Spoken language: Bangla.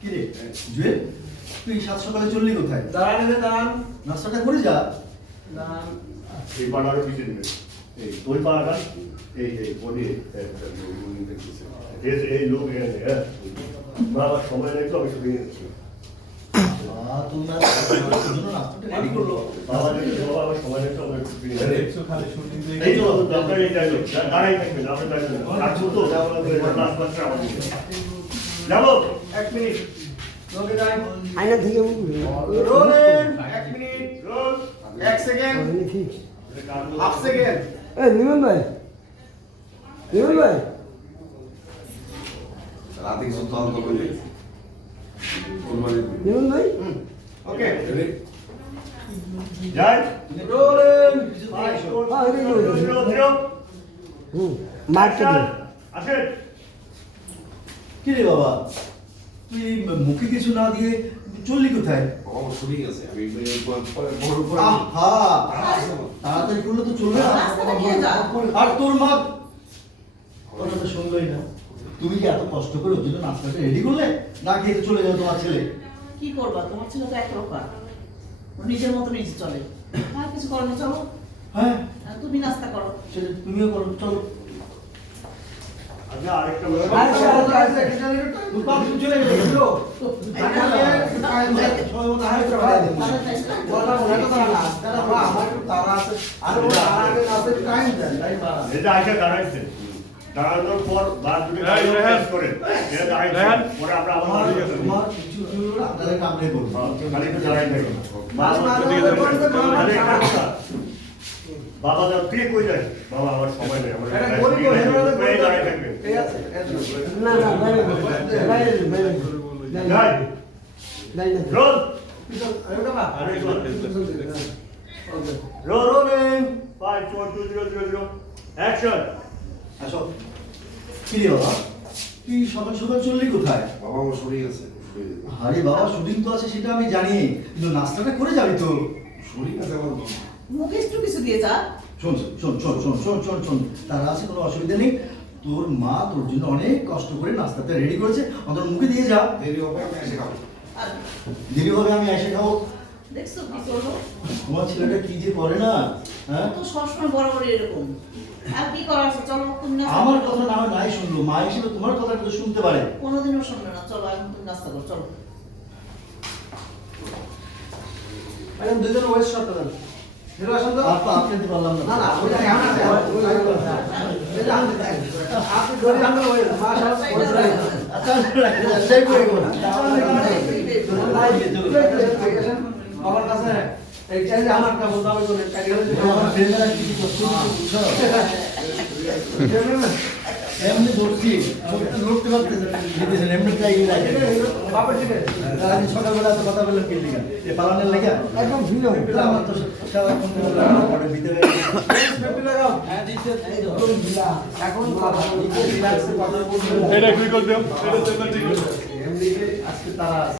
কি রে জুয়েল, তুই সাত সকালে চললি কোথায়? দাঁড়ান। নাস্তাটা করে যা। এই পাড়ারও পিছনে এই ওই পাড়াটা এই বলি এই লোক এখানে হ্যাঁ বাবা সময় নেই তো আমি শুধু নিচ্ছি তোমরা জন্য নাস্তাটা রেডি করলো। বাবা আমার সময় নেই তো আমি শুধু একটু খালি শুটিং এই তো দরকার এই টাইম দাঁড়াই থাকবেন আপনি দাঁড়াবেন আর ছোট ক্লাস মাস্টার আমাদের যাবো 1 মিনিট ওকে টাইম আয়না থেকে rolling 1 minute roll 1 second fix half second নিমন ভাই রাতে কিছু তদন্ত করে নিমন ভাই ওকে যাই রোলিং 5 মার্কেট আসেন কি রে বাবা, তুই মুখে কিছু না দিয়ে চললি কোথায়? আমার শুরু গেছে আমি পরে বড় উপরে আহা, তাড়াতাড়ি করলে তো চলবে না। আর তোর মা কথা তো শুনলই না। তুমি কি এত কষ্ট করে ওর জন্য নাস্তাটা রেডি করলে, না খেয়ে চলে গেল তোমার ছেলে? কি করবা, তোমার ছেলে তো একরকম, ও নিজের মতো নিজে চলে, আর কিছু করো না, চলো হ্যাঁ তুমি নাস্তা করো। সেটা তুমিও করো, চলো। আচ্ছা আরেকটা চলে গেল এটা আগে দাঁড়াইছে দাঁড়ানোর পর বাদ দুটো কাজ করেন এটা দাঁড়াইছে পরে আমরা আবার আপনাদের কামড়ে করবো। খালি তো দাঁড়াই থাকি বাবা যা তুই কই যাস বাবা আমার সময় নেই আমার দাঁড়াই থাকবে না বাইরে যাই রোল রোলিং 5 4 2 0 0 0 অ্যাকশন আসো। কি রে বাবা, তুই সকাল সকাল চললি কোথায়? বাবা আমার শুরু গেছে আরে বাবা, শুটিং তো আছে সেটা আমি জানি, কিন্তু নাস্তাটা করে যাবি তো। শুরু গেছে আমার মুখে একটু কিছু দিয়ে যা। শোন শোন শোন শোন শোন শোন শোন তারা আছে, কোনো অসুবিধা নেই। তোর মা তোর জন্য অনেক কষ্ট করে নাস্তাটা রেডি করেছে, অন্তত মুখে দিয়ে যা। দেরি হবে আমি এসে খাবো আর দেরি হবে আমি এসে খাবো। দেখছো কি করলো, তোমার ছেলেটা কি যে করে না, হ্যাঁ? ও তো সবসময় বরাবরই এরকম। আর কি করার আছে, চলো তুমি নাস্তা আমার করো। কথা না হয় নাই শুনলো, মা হিসেবে তোমার কথা কিন্তু শুনতে পারে। কোনোদিনও শুনবে না, চলো এখন তুমি নাস্তা করো, চলো। ম্যাডাম দুজন ওয়েস্ট শট দেন হিরো আসুন তো আপনি দিতে পারলাম না। আপনি ধরে আমরা ওই মাশাআল্লাহ আচ্ছা, সেই করে গো। আমার কাছে এই চাইলে আমার কা বলতে হবে কোন কারিগর আমার ফ্রেন্ডরা কি করছে বুঝছো? এমনি ধরছি, সত্যি ধরতে পারতেছে না, দিতেছেন এমনি ট্রাই করে রাখেন। বাবা ঠিক আছে আমি সকালবেলা তো কথা বললাম কি লিগা, এ পালানের লেগা একদম ভিন্ন আমার তো সারাক্ষণ ঘরের ভিতরে পেপি লাগাও হ্যাঁ দিতে এখন কথা রিল্যাক্সে কথা বলতে এটা ক্লিক করে দিও এটা ঠিক আছে এমনি আজকে তারা